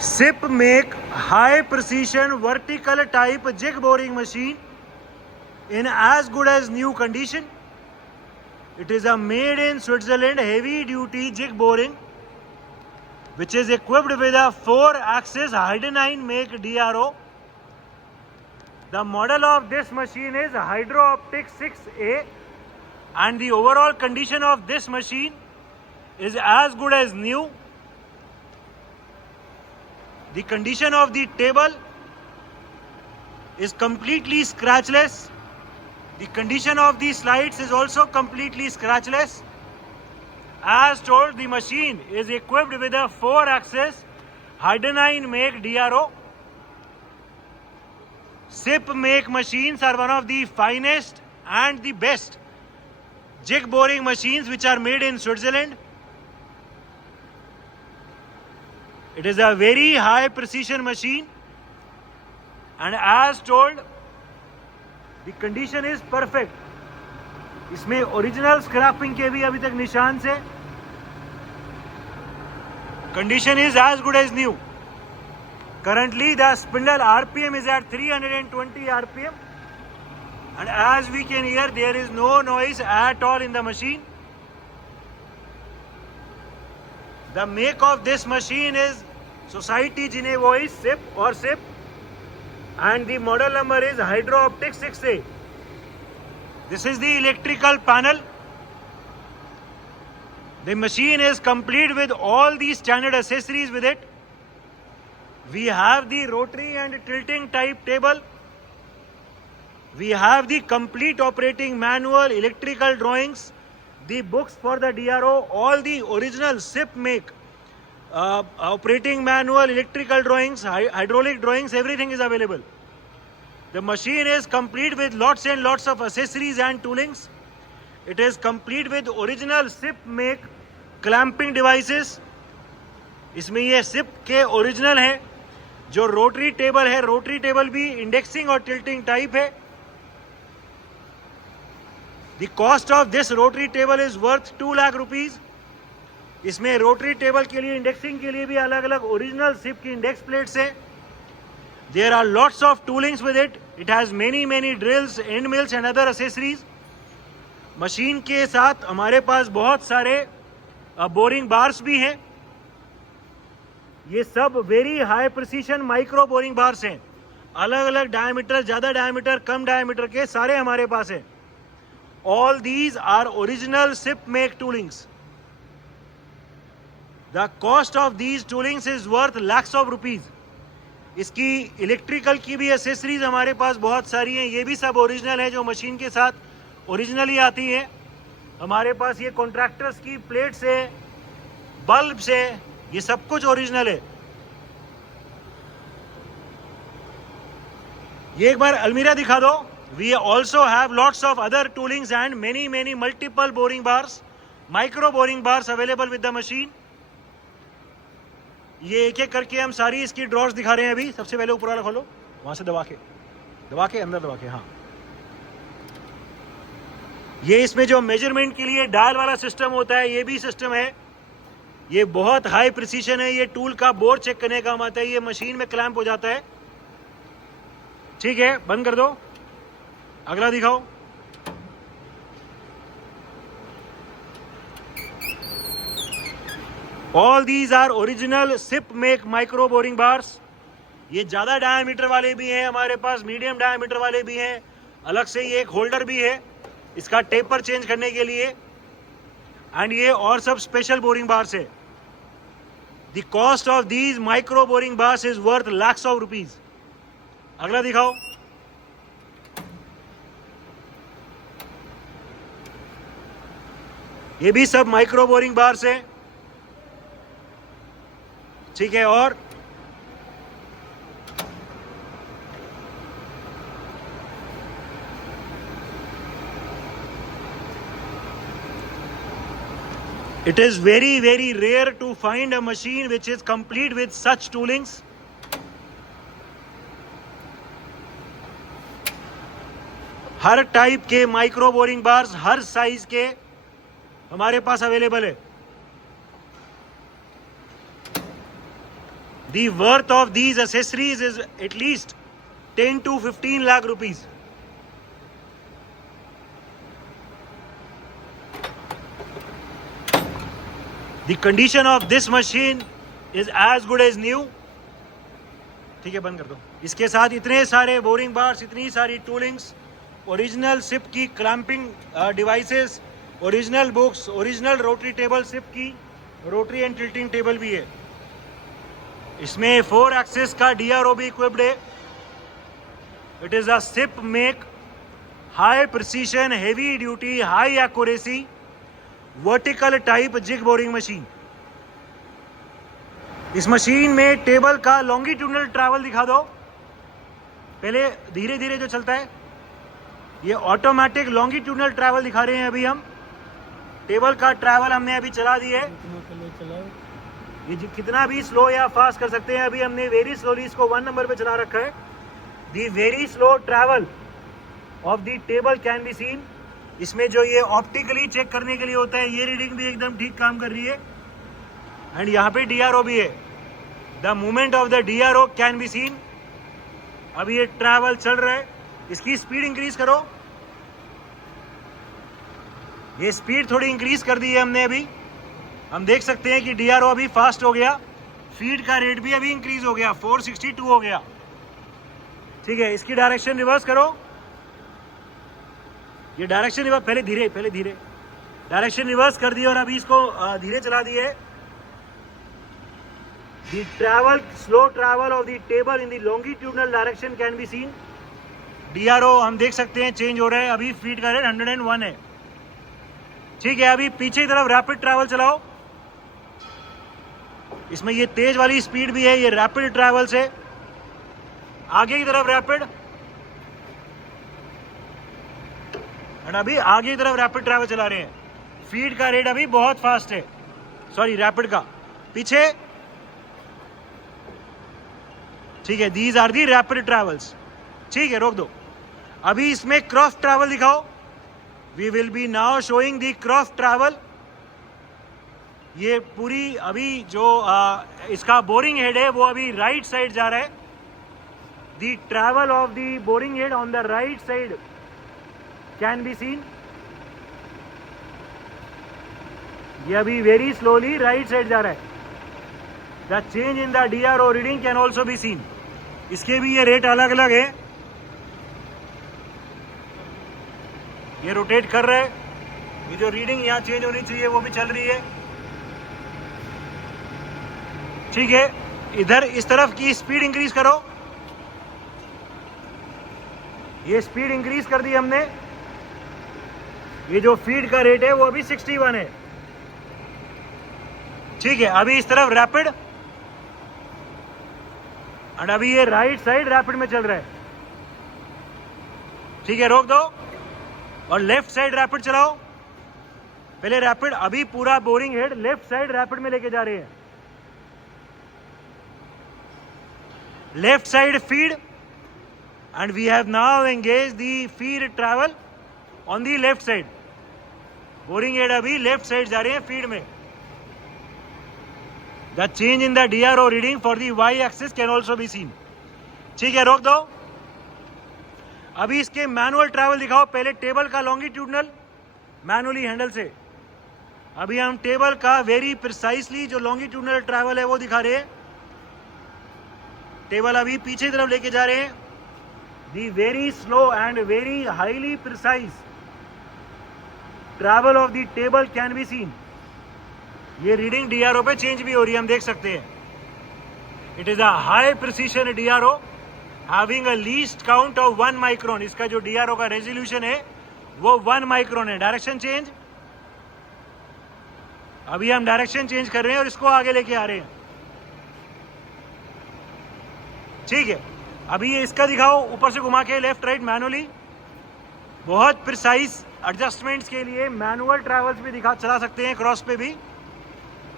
SIP make high precision vertical type jig boring machine in as good as new condition. It is a made in Switzerland heavy duty jig boring which is equipped with a 4-axis Heidenhain make DRO. The model of this machine is Hydro Optic 6A and the overall condition of this machine is as good as new. The condition of the table is completely scratchless. The condition of the slides is also completely scratchless. As told, the machine is equipped with a 4-axis Heidenhain make DRO. SIP make machines are one of the finest and the best jig boring machines which are made in Switzerland. It is a very high precision machine and as told the condition is perfect. इसमें original scrapping के भी अभी तक निशान से condition is as good as new. Currently the spindle RPM is at 320 RPM and as we can hear there is no noise at all in the machine. The make of this machine is Society Genevoise SIP or SIP and the model number is Hydro Optic 6A. This is the electrical panel. The machine is complete with all the standard accessories with it. We have the rotary and tilting type table. We have the complete operating manual, electrical drawings, the books for the DRO, all the original SIP make, operating manual, electrical drawings, hydraulic drawings, everything is available. The machine is complete with lots and lots of accessories and toolings. It is complete with original SIP make clamping devices. इसमें ये SIP के original है. जो rotary table है, rotary table भी indexing और tilting type है. The cost of this rotary table is worth 2 lakh rupees. इसमें रोटरी टेबल के लिए इंडेक्सिंग के लिए भी अलग अलग ओरिजिनल SIP की इंडेक्स प्लेट्स है. There are lots of toolings with it. It has many drills, end mills and other accessories. Machine के साथ हमारे पास बहुत सारे बोरिंग बार्स भी हैं. ये सब very high precision micro boring bars हैं. अलग अलग डायमीटर, ज़्यादा डायमीटर, कम डायमीटर के सारे हमारे पास हैं. All these are original SIP make toolings. The cost of these toolings is worth lakhs of rupees. इसकी इलेक्ट्रिकल की भी एसेसरीज हमारे पास बहुत सारी हैं. ये भी सब ओरिजिनल है जो मशीन के साथ ओरिजिनली आती है. हमारे पास ये कॉन्ट्रैक्टर्स की प्लेट्स है, बल्ब्स है, ये सब कुछ ओरिजिनल है. ये एक बार अलमीरा दिखा दो. We also have lots of other toolings and many multiple boring bars, micro boring bars available with the machine. ये एक एक करके हम सारी इसकी ड्रॉर्स दिखा रहे हैं. अभी सबसे पहले ऊपर वाला खोलो, वहां से दबा के अंदर दबा के. हाँ, ये इसमें जो मेजरमेंट के लिए डायल वाला सिस्टम होता है, ये भी सिस्टम है. ये बहुत हाई प्रिसीशन है. ये टूल का बोर्ड चेक करने का काम आता है. ये मशीन में क्लैंप हो जाता है. ठीक है, बंद कर दो. अगला दिखाओ. All these are original SIP make micro boring bars. ये ज़्यादा डायमीटर वाले भी हैं हमारे पास, मीडियम डायमीटर वाले भी हैं. अलग से ये एक होल्डर भी है इसका टेपर चेंज करने के लिए. एंड ये और सब स्पेशल बोरिंग बार्स है. The cost of these micro boring bars is worth lakhs of rupees. अगला दिखाओ. ये भी सब माइक्रो बोरिंग बार्स है. ठीक है, और it is very rare to find a machine which is complete with such toolings. Her type के माइक्रो बोरिंग बार्स हर साइज के हमारे पास अवेलेबल है. The worth of these accessories is at least 10 to 15 lakh rupees. The condition of this machine is as good as new. ठीक है, बंद कर दो. इसके साथ इतने सारे बोरिंग बार्स, इतनी सारी टूलिंग्स, ओरिजिनल सिप की clamping devices, original books, original rotary table, SIP की रोटरी एंड टिल्टिंग टेबल भी है. इसमें 4 एक्सिस का DRO भी इक्विप्ड है. It is a SIP make high precision, heavy duty, high accuracy, vertical type jig boring machine. इस machine में table का लॉन्गिट्यूडनल ट्रैवल दिखा दो. पहले धीरे धीरे जो चलता है, ये ऑटोमेटिक लॉन्गिट्यूडनल ट्रैवल दिखा रहे हैं. अभी हम टेबल का ट्रैवल हमने अभी चला दिया है. ये कितना भी स्लो या फास्ट कर सकते हैं. अभी हमने वेरी स्लोली इसको 1 नंबर पे चला रखा है. दी very slow travel of the table can be scene. इसमें जो ये ऑप्टिकली चेक करने के लिए होता है, ये रीडिंग भी एकदम ठीक काम कर रही है. एंड यहाँ पे DRO भी है. The movement of the DRO can be scene. अभी ये ट्रैवल चल रहा है. इसकी स्पीड इंक्रीज करो. ये स्पीड थोड़ी इंक्रीज कर दी है हमने. अभी हम देख सकते हैं कि DRO अभी फास्ट हो गया. फीड का रेट भी अभी इंक्रीज हो गया, 462 हो गया. ठीक है, इसकी डायरेक्शन रिवर्स करो. ये डायरेक्शन रिवर्स, पहले धीरे डायरेक्शन रिवर्स कर दिए और अभी इसको धीरे चला दिए. The travel, slow travel of the table in the longitudinal direction can be scene. DRO हम देख सकते हैं चेंज हो रहा है. अभी फीड का रेट 101 है. ठीक है, अभी पीछे की तरफ रैपिड ट्रैवल चलाओ. इसमें ये तेज वाली स्पीड भी है, ये रैपिड ट्रैवल से. आगे की तरफ रैपिड, और अभी आगे की तरफ रैपिड ट्रैवल चला रहे हैं. फीड का रेट अभी बहुत फास्ट है, सॉरी रैपिड का. पीछे, ठीक है, these are the rapid travels. ठीक है, रोक दो. अभी इसमें क्रॉस ट्रैवल दिखाओ. We will be now showing the cross travel. ये पूरी अभी जो इसका बोरिंग हेड है वो अभी राइट साइड जा रहा है. दी travel of the boring head on the right side can be seen. ये अभी वेरी स्लोली राइट साइड जा रहा है. The change in the DRO reading can also be seen. इसके भी ये रेट अलग अलग है. ये रोटेट कर रहा है. ये जो रीडिंग यहाँ चेंज होनी चाहिए वो भी चल रही है. ठीक है, इधर इस तरफ की स्पीड इंक्रीज करो. ये स्पीड इंक्रीज कर दी हमने. ये जो फीड का रेट है वो अभी 61 है. ठीक है, अभी इस तरफ रैपिड, और अभी ये राइट साइड रैपिड में चल रहा है. ठीक है, रोक दो और लेफ्ट साइड रैपिड चलाओ. पहले रैपिड, अभी पूरा boring head left side rapid में लेके जा रहे हैं. Left side feed, and we have now engaged the feed travel on the left side. Boring head अभी लेफ्ट साइड जा रहे हैं फीड में. The change in the DRO reading for the Y axis can also be seen. ठीक है, रोक दो. अभी इसके मैनुअल ट्रैवल दिखाओ. पहले टेबल का लॉन्गिट्यूडनल मैनुअली हैंडल से. अभी हम टेबल का वेरी प्रिसाइसली जो लॉन्गिट्यूडनल ट्रैवल है वो दिखा रहे हैं. टेबल अभी पीछे की तरफ लेके जा रहे हैं. The very slow and very highly precise travel of the table can be seen. ये रीडिंग DRO पे चेंज भी हो रही है, हम देख सकते हैं. It is a high precision DRO having a least count of 1 micron. इसका जो DRO का रेजोल्यूशन है वो 1 माइक्रोन है. डायरेक्शन चेंज, अभी हम डायरेक्शन चेंज कर रहे हैं और इसको आगे लेके आ रहे हैं. ठीक है, अभी ये इसका दिखाओ. ऊपर से घुमा के लेफ्ट राइट मैनुअली. बहुत प्रिसाइज एडजस्टमेंट्स के लिए मैनुअल ट्रैवल्स भी दिखा चला सकते हैं. क्रॉस पे भी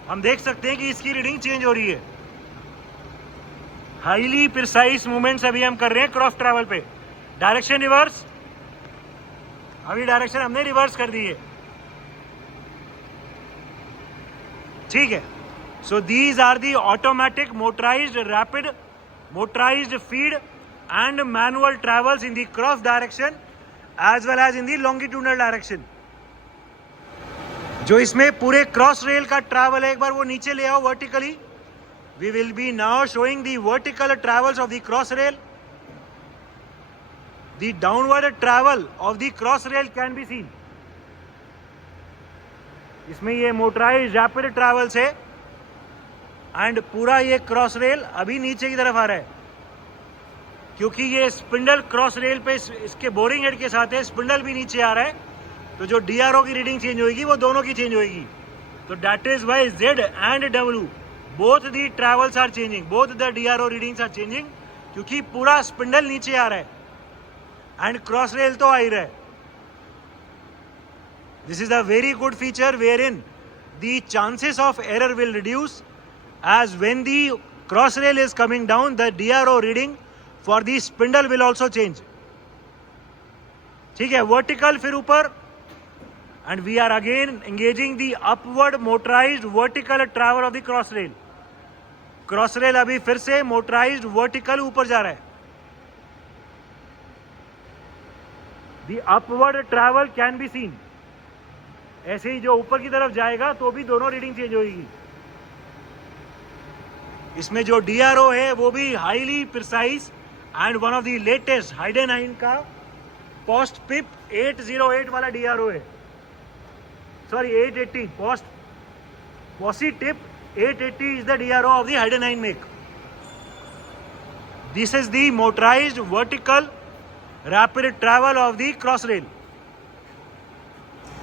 हम देख सकते हैं कि इसकी रीडिंग चेंज हो रही है. हाईली प्रिसाइज मूवमेंट्स अभी हम कर रहे हैं क्रॉस ट्रैवल पे. डायरेक्शन रिवर्स, अभी डायरेक्शन हमने रिवर्स कर दी है. ठीक है, So these are the automatic, motorized, rapid, motorized feed and manual travels in the cross direction as well as in the longitudinal direction. जो इसमें पूरे क्रॉस रेल का ट्रैवल है, एक बार वो नीचे ले आओ vertically. We will be now showing the vertical travels of the cross rail. The downward travel of the cross rail can be seen. इसमें ये मोटराइज रैपिड ट्रैवल्स है एंड पूरा ये क्रॉस रेल अभी नीचे की तरफ आ रहा है क्योंकि ये स्पिंडल क्रॉस रेल पे इसके बोरिंग हेड के साथ है. स्पिंडल भी नीचे आ रहा है, तो जो डीआरओ की रीडिंग चेंज होगी वो दोनों की चेंज होगी. तो that is Y Z and W both the travels are changing, both the DRO readings are changing क्योंकि पूरा स्पिंडल नीचे आ रहा है एंड क्रॉस रेल तो आ ही रहा है. This is a very good feature wherein the chances of error will reduce as when the cross rail is coming down, the DRO reading for the spindle will also change. ठीक है, vertical फिर ऊपर and we are again engaging the upward motorized vertical travel of the cross rail. Cross rail अभी फिर से motorized vertical ऊपर जा रहा है. The upward travel can be seen. ऐसे ही जो ऊपर की तरफ जाएगा तो भी दोनों रीडिंग चेंज होगी. इसमें जो डीआरओ है वो भी highly precise and one of the latest Heidenhain का पोस्ट पिप 808 वाला डीआरओ है. Sorry 880 positip 880 is the DRO of the Heidenhain make. This is the motorised vertical rapid travel of the cross rail.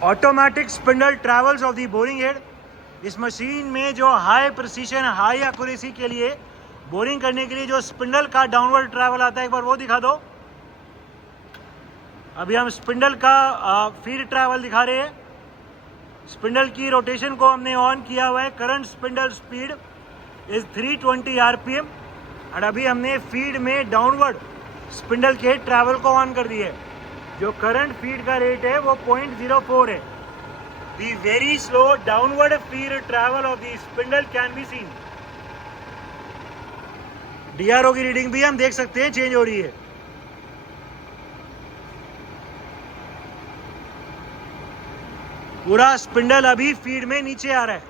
Automatic spindle travels of the boring head. इस machine में जो high precision high accuracy के लिए boring करने के लिए जो spindle का डाउनवर्ड ट्रैवल आता है, एक बार वो दिखा दो. अभी हम स्पिंडल का फीड ट्रैवल दिखा रहे हैं. स्पिंडल की रोटेशन को हमने ऑन किया हुआ है. Current spindle speed is 320 RPM और अभी हमने फीड में डाउनवर्ड स्पिंडल के ट्रैवल को ऑन कर दिया है. जो करंट फीड का रेट है वो 0.04 है. दी very slow downward feed travel of the spindle can be scene. DRO की रीडिंग भी हम देख सकते हैं चेंज हो रही है. पूरा स्पिंडल अभी फीड में नीचे आ रहा है.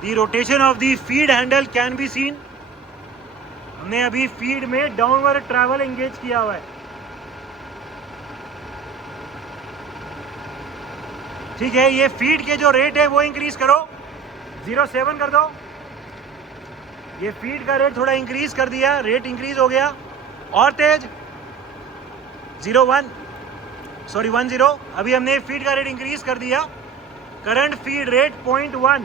The rotation of the feed handle can be seen. हमने अभी फीड में डाउनवर्ड ट्रैवल एंगेज किया हुआ है. ठीक है, ये फीड के जो रेट है वो इंक्रीज करो, 0.7 कर दो. ये फीड का रेट थोड़ा इंक्रीज कर दिया, रेट इंक्रीज हो गया. और तेज 10. अभी हमने फीड का रेट इंक्रीज कर दिया. Current feed rate 0.1.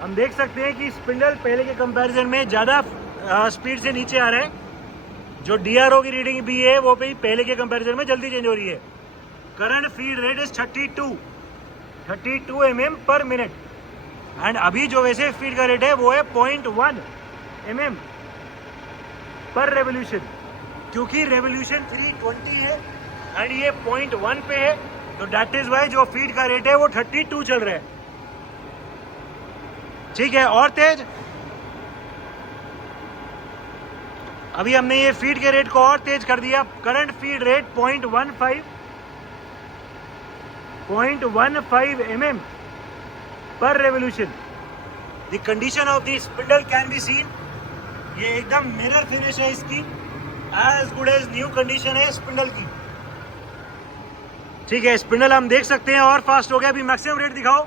हम देख सकते हैं कि स्पिंडल पहले के कंपैरिजन में ज़्यादा स्पीड से नीचे आ रहा है. जो डीआरओ की रीडिंग भी है वो भी पहले के कंपैरिजन में जल्दी चेंज हो रही है. Current feed rate is 32 mm पर मिनट एंड अभी जो वैसे फीड का रेट है वो है 0.1 mm पर रेवोल्यूशन. क्योंकि रेवोल्यूशन 320 है एंड ये 0.1 पे है, तो दैट इज वाई जो फीड का रेट है वो 32 चल रहा है. ठीक है, और तेज. अभी हमने ये फीड के रेट को और तेज कर दिया. करंट फीड रेट 0.15 mm पर revolution. The condition of the spindle can be seen. ये एकदम मिरर फिनिश है इसकी, as good as new condition है स्पिंडल की. ठीक है, स्पिंडल हम देख सकते हैं और फास्ट हो गया. अभी मैक्सिमम रेट दिखाओ.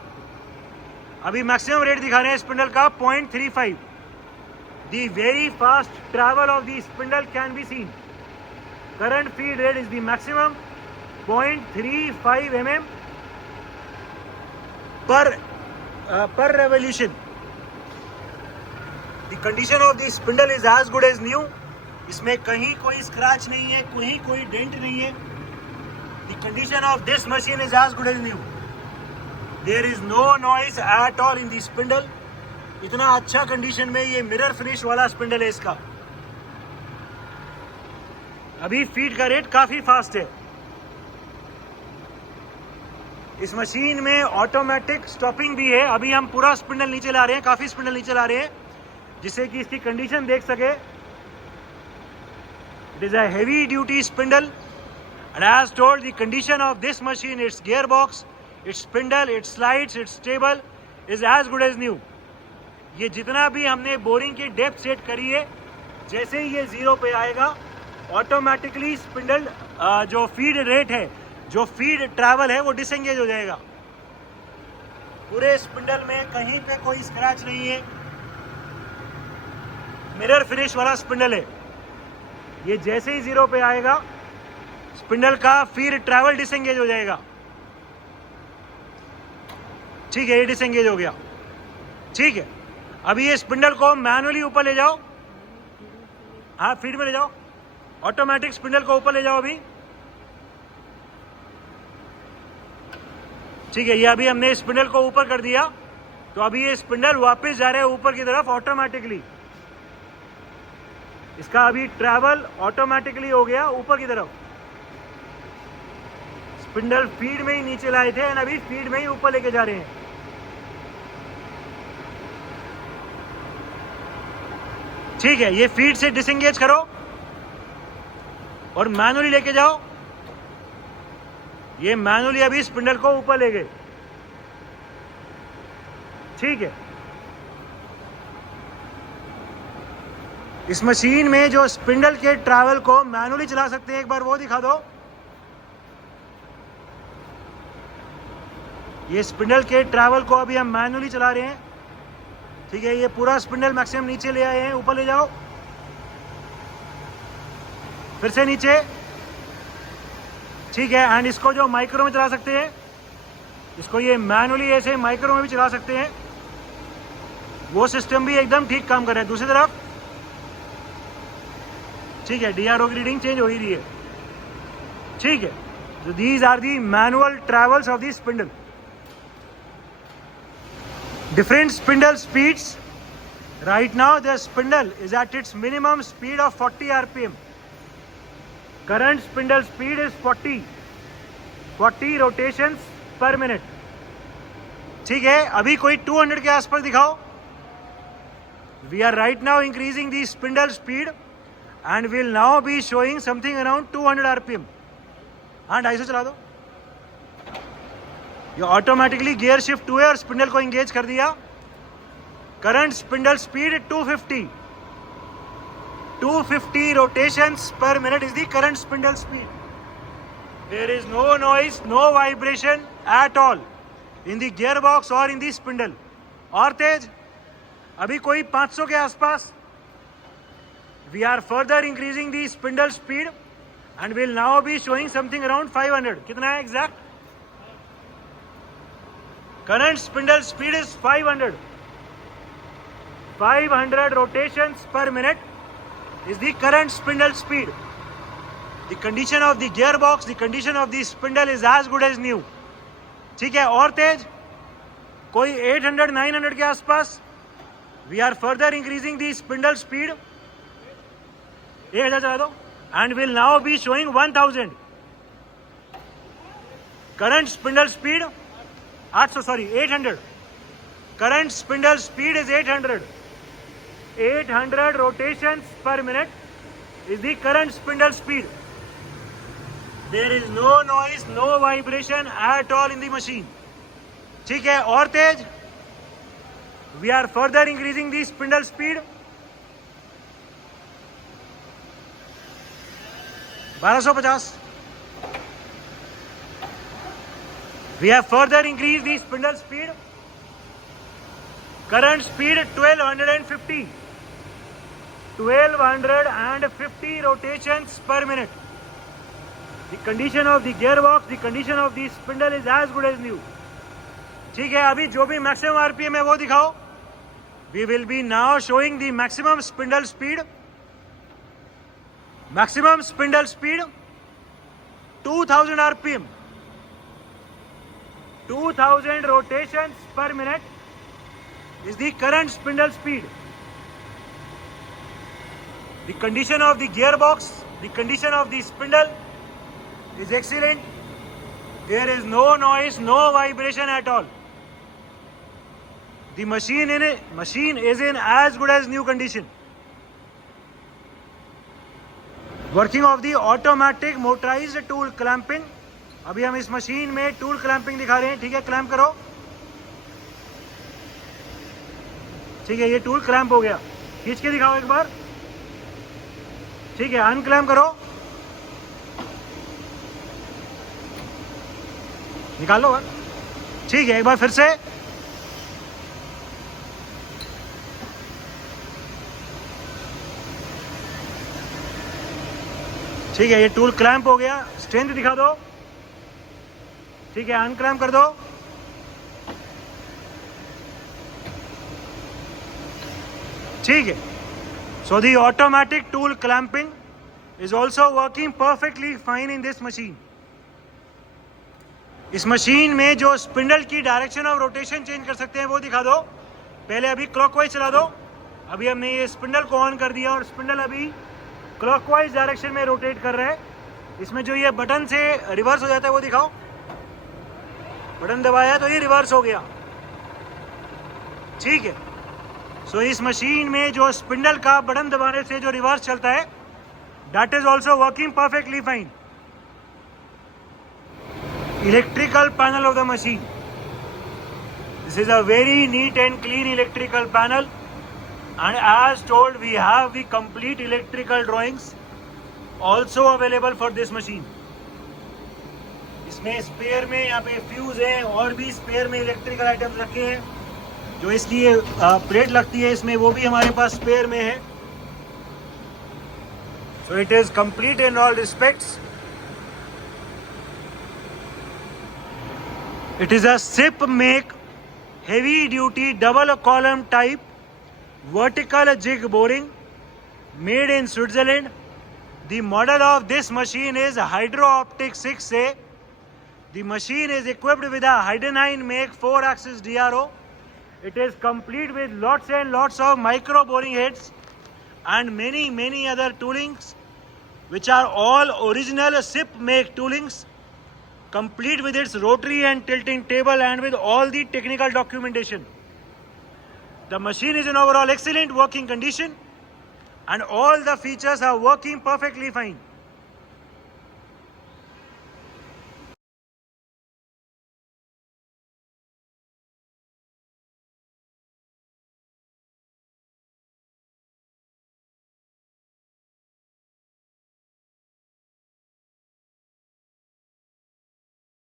अभी मैक्सिमम रेट दिखा रहे हैं स्पिंडल का 0.35. The very fast travel of the spindle can be scene. Current feed rate is the maximum 0.35 mm per revolution. The condition of the spindle is as good as new. इसमें कहीं कोई scratch नहीं है, कहीं कोई dent नहीं है. The condition of this machine is as good as new. There is no noise at all in the spindle. इतना अच्छा कंडीशन में ये मिरर फिनिश वाला स्पिंडल है इसका. अभी फीड का रेट काफी फास्ट है. इस मशीन में ऑटोमेटिक स्टॉपिंग भी है। अभी हम पूरा स्पिंडल नीचे ला रहे हैं, काफ़ी स्पिंडल नीचे ला रहे हैं जिससे कि इसकी कंडीशन देख सके। It is a heavy duty spindle and as told the condition of this machine, its gearbox, its spindle, its slides, its table is as good as new। ये जितना भी हमने बोरिंग की डेप्थ सेट करी है, जैसे ही ये जीरो पे आएगा ऑटोमेटिकली स्पिंडल जो फीड रेट है, जो फीड ट्रैवल है वो डिसएंगेज हो जाएगा। पूरे स्पिंडल में कहीं पे कोई स्क्रैच नहीं है, मिरर फिनिश वाला स्पिंडल है। ये जैसे ही जीरो पे आएगा स्पिंडल का फीड ट्रैवल डिसएंगेज हो जाएगा। ठीक है, ये डिसएंगेज हो गया। ठीक है, अभी ये स्पिंडल को मैनुअली ऊपर ले जाओ। हाँ, फीड में ले जाओ, ऑटोमेटिक स्पिंडल को ऊपर ले जाओ अभी। ठीक है, ये अभी हमने स्पिंडल को ऊपर कर दिया, तो अभी ये स्पिंडल वापस जा रहे हैं ऊपर की तरफ ऑटोमेटिकली। इसका अभी ट्रैवल ऑटोमेटिकली हो गया ऊपर की तरफ। स्पिंडल फीड में ही नीचे लाए थे और अभी फीड में ही ऊपर लेके जा रहे हैं। ठीक है, ये फीड से डिसएंगेज करो और मैनुअली लेके जाओ। ये मैनुअली अभी स्पिंडल को ऊपर ले गए। ठीक है, इस मशीन में जो स्पिंडल के ट्रैवल को मैनुअली चला सकते हैं, एक बार वो दिखा दो। ये स्पिंडल के ट्रैवल को अभी हम मैनुअली चला रहे हैं। ठीक है, ये पूरा स्पिंडल मैक्सिमम नीचे ले आए हैं, ऊपर ले जाओ, फिर से नीचे। ठीक है, एंड इसको जो माइक्रो में चला सकते हैं, इसको ये मैनुअली ऐसे माइक्रो में भी चला सकते हैं। वो सिस्टम भी एकदम ठीक काम कर रहा है। दूसरी तरफ ठीक है, डीआरओ की रीडिंग चेंज हो ही रही है। ठीक है, so these are the manual travels of the spindle. Different spindle speeds. Right now the spindle is at its minimum speed of 40 rpm. Current spindle speed is 40 rotations per minute. ठीक है, अभी कोई 200 के आसपास दिखाओ। We are right now increasing the spindle speed and will now be showing something around 200 rpm. हाँ, 250 चला दो। ये ऑटोमेटिकली गियर शिफ्ट हुए और स्पिंडल को इंगेज कर दिया। Current spindle speed 250 rotations per minute is the current spindle speed. There is no noise, no vibration at all in the gear box और इन द स्पिंडल। और तेज, अभी कोई 500 के आसपास। We are further increasing the spindle speed and will now be showing something around 500. कितना है exact? Current spindle speed is 500. 500 rotations per minute is the current spindle speed. The condition of the gearbox, the condition of the spindle is as good as new. ठीक है, और तेज, कोई 800-900 के आसपास। We are further increasing the spindle speed. 1000 चला दो। And will now be showing 1000. Current spindle speed 800. Current spindle speed is 800. 800 rotations per minute is the current spindle speed. There is no noise, no vibration at all in the machine. ठीक है, और तेज, we are further increasing the spindle speed. 1250. We have further increased the spindle speed. Current speed 1250. 1250 rotations per minute. The condition of the gearbox, the condition of the spindle is as good as new. ठीक है, अभी जो भी maximum RPM है वो दिखाओ। We will be now showing the maximum spindle speed. Maximum spindle speed 2000 rpm. 2000 rotations per minute is the current spindle speed. The condition of the gearbox, the condition of the spindle is excellent. There is no noise, no vibration at all. The machine is in as good as new condition. Working of the automatic motorized tool clamping. अभी हम इस machine में tool clamping दिखा रहे हैं. ठीक है, clamp करो. ठीक है, ये टूल क्लैंप हो गया. खींच के दिखाओ एक बार. ठीक है, अनक्लैंप करो. निकालो. ठीक है, एक बार फिर से. ठीक है, ये टूल क्लैंप हो गया. स्ट्रेंथ दिखा दो. ठीक है, अनक्लैंप कर दो. ठीक है. So the automatic tool clamping is also working perfectly fine in this machine. इस मशीन में जो स्पिंडल की डायरेक्शन ऑफ रोटेशन चेंज कर सकते हैं वो दिखा दो. पहले अभी क्लॉकवाइज चला दो. अभी हमने ये स्पिंडल को ऑन कर दिया और स्पिंडल अभी क्लॉकवाइज डायरेक्शन में रोटेट कर रहा है. इसमें जो ये बटन से रिवर्स हो जाता है वो दिखाओ. बटन दबाया तो ये रिवर्स हो गया. ठीक है. सो इस मशीन में जो स्पिंडल का बटन दबाने से जो रिवर्स चलता है, that is also working perfectly fine. Electrical panel of the machine. This is a very neat and clean electrical panel, and as told, we have the complete electrical drawings also available for this machine. इसमें spare में यहाँ पे fuse है और भी spare में electrical items रखे हैं. जो इसकी प्लेट लगती है इसमें वो भी हमारे पास स्पेयर में है. So it is complete in all respects. It is a SIP make heavy duty double column type vertical jig boring made in Switzerland. The model of this machine is Hydro Optic 6A. The machine is equipped with a Heidenhain make 4-axis DRO. It is complete with lots and lots of micro boring heads and many other toolings which are all original SIP make toolings, complete with its rotary and tilting table and with all the technical documentation. The machine is in overall excellent working condition and all the features are working perfectly fine.